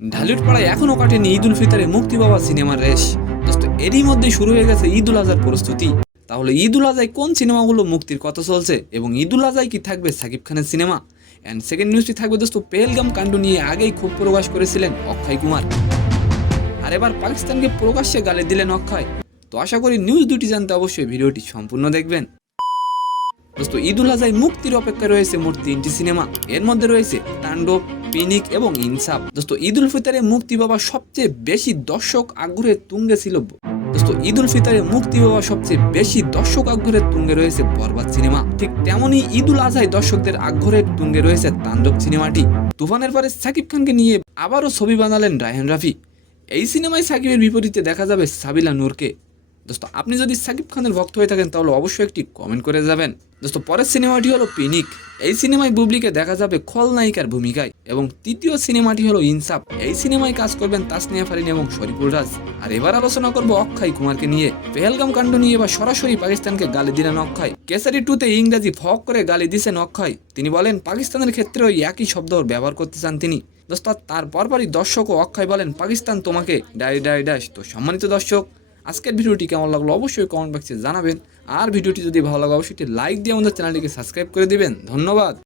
ঢালিউড পাড়ায় এখনো কাটেনি ঈদ উল ফিতরে মুক্তি পাওয়া সিনেমার রেশ। দোস্ত এরই মধ্যে শুরু হয়ে গেছে ঈদ উল আজহার প্রস্তুতি। তাহলে ঈদ উল আজহায় কোন সিনেমাগুলো মুক্তির কথা চলছে এবং ঈদ উল আজহায় কি থাকবে সাকিব খানের সিনেমা? অ্যান্ড সেকেন্ড নিউজটি থাকবে দোস্ত পেহেলগাম কাণ্ড নিয়ে আগেই ক্ষোভ প্রকাশ করেছিলেন অক্ষয় কুমার, আর এবার পাকিস্তানকে প্রকাশ্যে গালি দিলেন অক্ষয়। তো আশা করি নিউজ দুটি জানতে অবশ্যই ভিডিওটি সম্পূর্ণ দেখবেন। দোস্ত ঈদ উল আজহায় মুক্তির অপেক্ষায় রয়েছে মোট 3টি সিনেমা। এর মধ্যে রয়েছে তাণ্ডব, পিনিক এবং ইনসাফ। দোস্ত ঈদ উল ফিতরে মুক্তি পাওয়া সবচেয়ে বেশি দর্শক আগ্রহের তুঙ্গে ছিল দোস্ত ঈদ উল ফিতরে মুক্তি পাওয়া সবচেয়ে বেশি দর্শক আগ্রহের তুঙ্গে রয়েছে বরবাদ সিনেমা। ঠিক তেমনই ঈদ উল আজহায় দর্শকদের আগ্রহের তুঙ্গে রয়েছে তাণ্ডব সিনেমাটি। তুফানের পরে সাকিব খানকে নিয়ে আবারও ছবি বানালেন রায়হান রাফি। এই সিনেমায় সাকিবের বিপরীতে দেখা যাবে সাবিলা নূরকে। দোস্ত আপনি যদি সাকিব খানের ভক্ত হয়ে থাকেন তাহলে অবশ্যই একটি কমেন্ট করে যাবেন। দোস্ত পরের সিনেমাটি হলো পিনিক। এই সিনেমায় বুবলিকে দেখা যাবে খলনায়িকার ভূমিকায়। এবং তৃতীয় সিনেমাটি হলো ইনসাফ। এই সিনেমায় কাজ করবেন তাসনিয়া ফারিন এবং শরীফুল রাজ। আর এবার আলোচনা করব অক্ষয় কুমারকে নিয়ে। পেহেলগাম কাণ্ড নিয়ে এবার সরাসরি পাকিস্তানকে গালি দিলেন অক্ষয়। কেসারি 2-তে ইংরেজি ফক করে গালি দিয়েছেন অক্ষয়। তিনি বলেন পাকিস্তানের ক্ষেত্রেও একই শব্দ ব্যবহার করতে চান তিনি। দোস্ত তার পরপরই দর্শক ও অক্ষয় বলেন পাকিস্তান তোমাকে ড্যাশ। তো সম্মানিত দর্শক, আজকের ভিডিওটি কেমন লাগলো অবশ্যই কমেন্ট বক্সে জানাবেন। আর ভিডিওটি যদি ভালো লাগে অবশ্যই লাইক দিয়ে আমাদের চ্যানেলটিকে সাবস্ক্রাইব করে দিবেন। ধন্যবাদ।